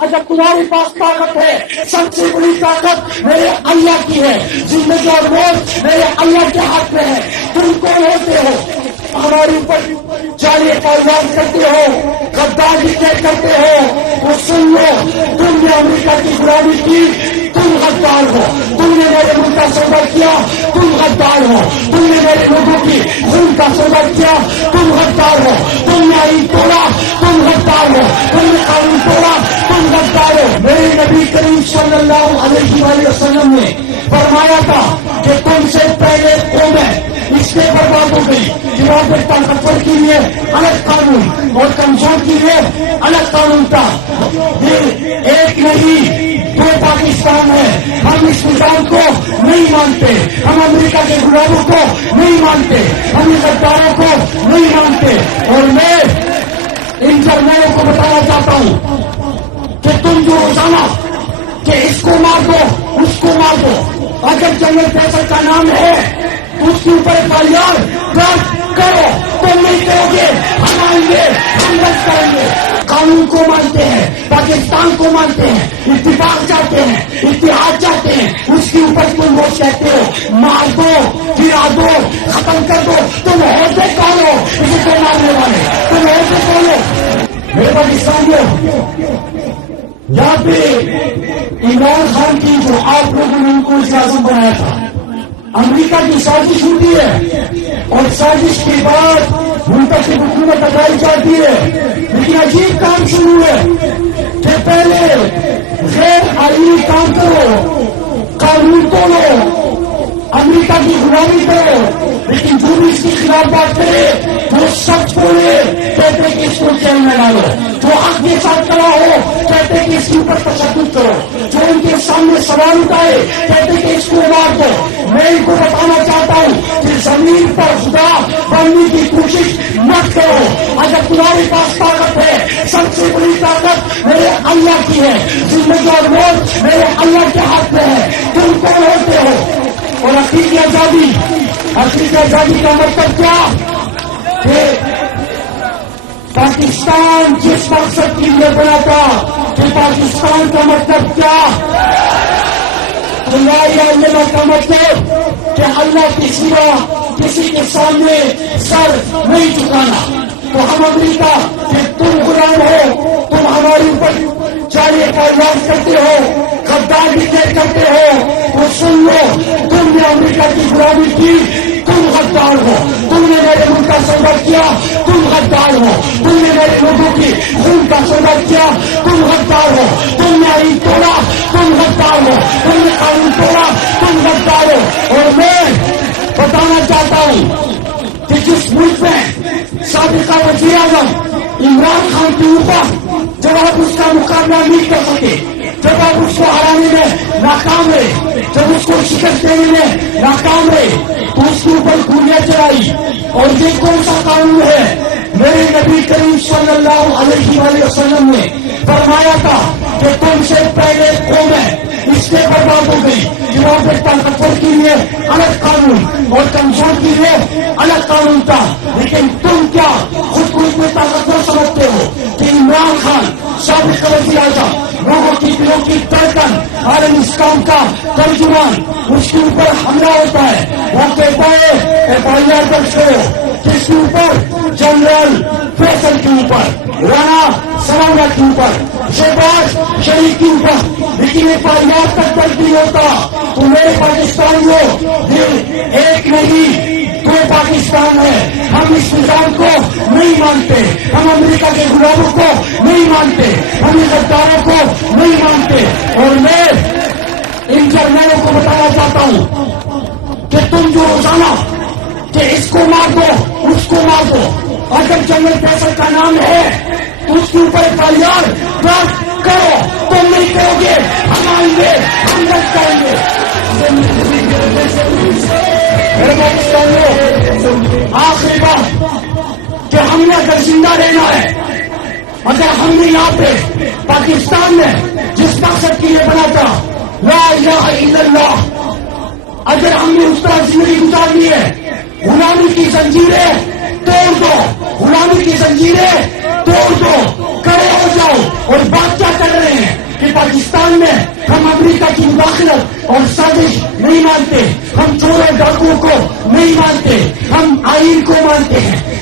اگر تمہارے پاس طاقت ہے، سب سے بڑی طاقت میرے اللہ کی ہے، زندگی اور موت میرے اللہ کے ہاتھ میں ہے۔ تم کون ہوتے ہو ہمارے اوپر جعلی الزام کرتے ہو، غداری کرتے ہو؟ وہ سن لو، تم نے امریکہ کی غلامی کی، تم غدار ہو۔ تم نے میرے ملک کا سودا کیا، تم غدار ہو۔ تم نے میرے لوگوں کی خون کا سودا کیا، تم غدار ہو۔ تم نے آئین توڑا، تم غدار ہو۔ تم نے قانون توڑا، تم غدار ہو۔ میرے نبی کریم صلی اللہ علیہ وآلہ وسلم نے فرمایا تھا کہ تم سے پہلے قوم ہے اس لیے برباد ہو گئی کہ وہاں پہ طاقتور کے لیے الگ قانون اور کمزور کے لیے الگ قانون تھا۔ یہ ایک نہیں دو پاکستان ہے۔ ہم اس نظام کو نہیں مانتے، ہم امریکہ کے غلاموں کو نہیں مانتے، ہم غداروں کو نہیں مانتے۔ اور میں ان جرنیلوں کو بتانا چاہتا ہوں کہ تم جو روزانہ کہ اس کو مار دو اس کو مار دو، اگر جنرل فیصل کا نام ہے تو اس کے اوپر فریاد درج کرو، تم نہیں کرو گے، ہم آئیں گے، ہم درج کریں گے۔ قانون کو مانتے ہیں، پاکستان کو مانتے ہیں، اتفاق چاہتے ہیں، اتحاد چاہتے ہیں، اس کے اوپر تم وہ کہتے ہو مار دو، گرا دو، ختم کر دو۔ تم ہوتے کون ہو اسے کو مارنے والے؟ تم ہوتے کون ہو؟ میرے پاکستانیوں، یہاں پہ عمران خان کی جو آپ لوگوں نے ان کو وزیر اعظم بنایا تھا، امریکہ کی سازش ہوتی ہے اور سازش کے بعد منتخب حکومت اٹھائی جاتی ہے۔ لیکن عجیب کام شروع ہے کہ پہلے غیر آئینی کام کرو، قانون توڑو، امریکہ کی غلامی کرو، لیکن جو بھی اس کے خلاف بات کرے وہ سب چھوڑے، کہتے کہ اس کو جیل میں ڈالو۔ جو حق کے ساتھ کھڑا ہو کہتے کہ اس کے اوپر تشدد کرو، جو ان کے سامنے سوال اٹھائے کہتے کہ اس کو مار دو۔ میں ان کو بتانا چاہتا ہوں کہ زمین پر خدا بننے کی کوشش مت کرو۔ اگر تمہارے پاس طاقت ہے، سب سے بڑی طاقت میرے اللہ کی ہے، زندگی اور موت میرے اللہ کے ہاتھ میں ہے۔ تم کون ہوتے ہو؟ اور عقیدی آزادی، عقیدی آزادی کا مطلب کیا کہ پاکستان جس مقصد کے لیے بنا تھا کہ پاکستان کا مطلب کیا؟ لا الہ الا اللہ کا مطلب کہ اللہ کے سوا کسی کے سامنے سر نہیں جھکانا۔ تو ہم امریکہ کہ تم غلام ہو، تم ہمارے اوپر جعلی الزام کرتے ہو، غداری کرتے ہو، تو سن لو، تم نے امریکہ کی غلامی کی، تم غدار ہو۔ تم نے میرے ملک کا سودا کیا، تم غدار ہو۔ تم نے میرے لوگوں کی خون کا سودا کیا، تم غدار ہو۔ تم نے آئین توڑا، تم غدار ہو۔ تم نے قانون توڑا، تم غدار ہو۔ اور میں بتانا چاہتا ہوں کہ جس ملک میں سابقہ وزیر اعظم عمران خان کے اوپر جب آپ اس کا مقابلہ نہیں کر سکے، جب آپ اس کو ہرانے میں ناکام رہے، جب اس کو شکست دینے میں ناکام رہے، تو اس کے اوپر گولیاں چلائی۔ اور یہ کون سا قانون ہے؟ میرے نبی کریم صلی اللہ علیہ وآلہ وسلم نے فرمایا تھا کہ تم سے پہلے قوم ہے اس لیے برباد ہو گئی کہ وہاں پہ طاقتور کے لیے الگ قانون اور کمزور کے لیے الگ قانون تھا۔ لیکن تم کیا خود کو اتنے طاقتور سمجھتے ہو کہ عمران خان سابق وزیر اعظم، لوگوں کی دلوں کی دھڑکن، عالم اسلام کا ترجمان، اس کے اوپر حملہ ہوتا ہے، وہ کہتا ہے FIR درج کرو، کس کے اوپر؟ جنرل فیصل کے اوپر، رانا سوانا کے اوپر، شہباز شریف کے اوپر، لیکن FIR تک درج نہیں ہوتا۔ تو میرے پاکستانیوں، یہ ایک نہیں دو پاکستان ہے۔ ہم اس نظام کو نہیں مانتے، ہم امریکہ کے غلاموں کو نہیں مانتے، ہم غداروں کو نہیں مانتے۔ اور میں ان جرنیلوں کو بتانا چاہتا ہوں کہ تم جو روزانہ کہ اس کو مار دو اس کو مار دو، اگر جنرل فیصل کا نام ہے تو اس کے اوپر فریاد درج کرو، تم نہیں کرو گے، ہم آئیں گے، ہم درج کریں گے۔ میرے پاکستانیوں، آخری بات کہ ہم نے اگر زندہ رہنا ہے، اگر ہم نے یہاں پہ پاکستان میں جس مقصد کے لیے بنا تھا لا الہ الا اللہ، اگر ہم نے اس طرح زندگی گزارنی ہے، غلامی کی زنجیریں توڑ دو، غلامی کی زنجیریں توڑ دو، کھڑے ہو جاؤ۔ اور بات کیا کر رہے ہیں؟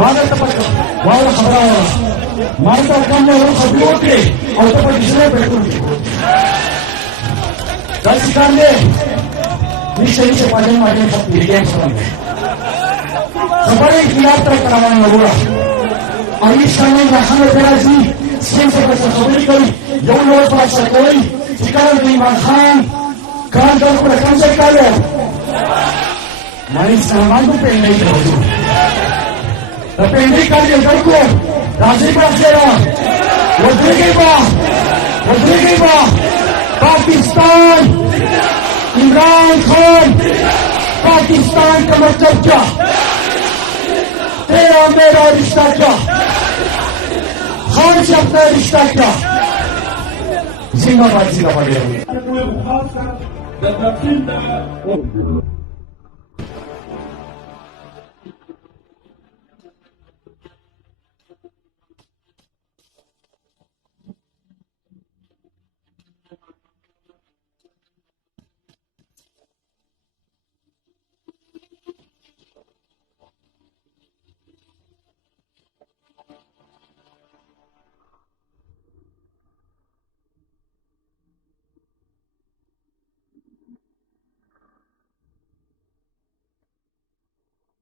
ಮಾದಕ ಪಕ್ಕ ಬಹಳ ಖಬರ ಮಾದಕ ಕಮ್ಮಿ ಸಬ್ಬಿಗೆ autopatischere Begründung. Das ist dann nicht bei den Familien sondern خبریں خلاف طرح کروانا ہوگا اور اس سامنے رحم فراضی سین سے بس خبری کوئی یوں لوگ پاس کوئی فکر ایمان خان کان کر کو رکھن سے کرو ہماری سامان کو پہن نہیں کرو پہنی کر کے گھر کو راضی پر رکھے ودری گئی با پاکستان عمران خان پاکستان کا مطلب کیا تیرا میرا رشتہ کیا خان سے اپنا رشتہ کیا زندہ باد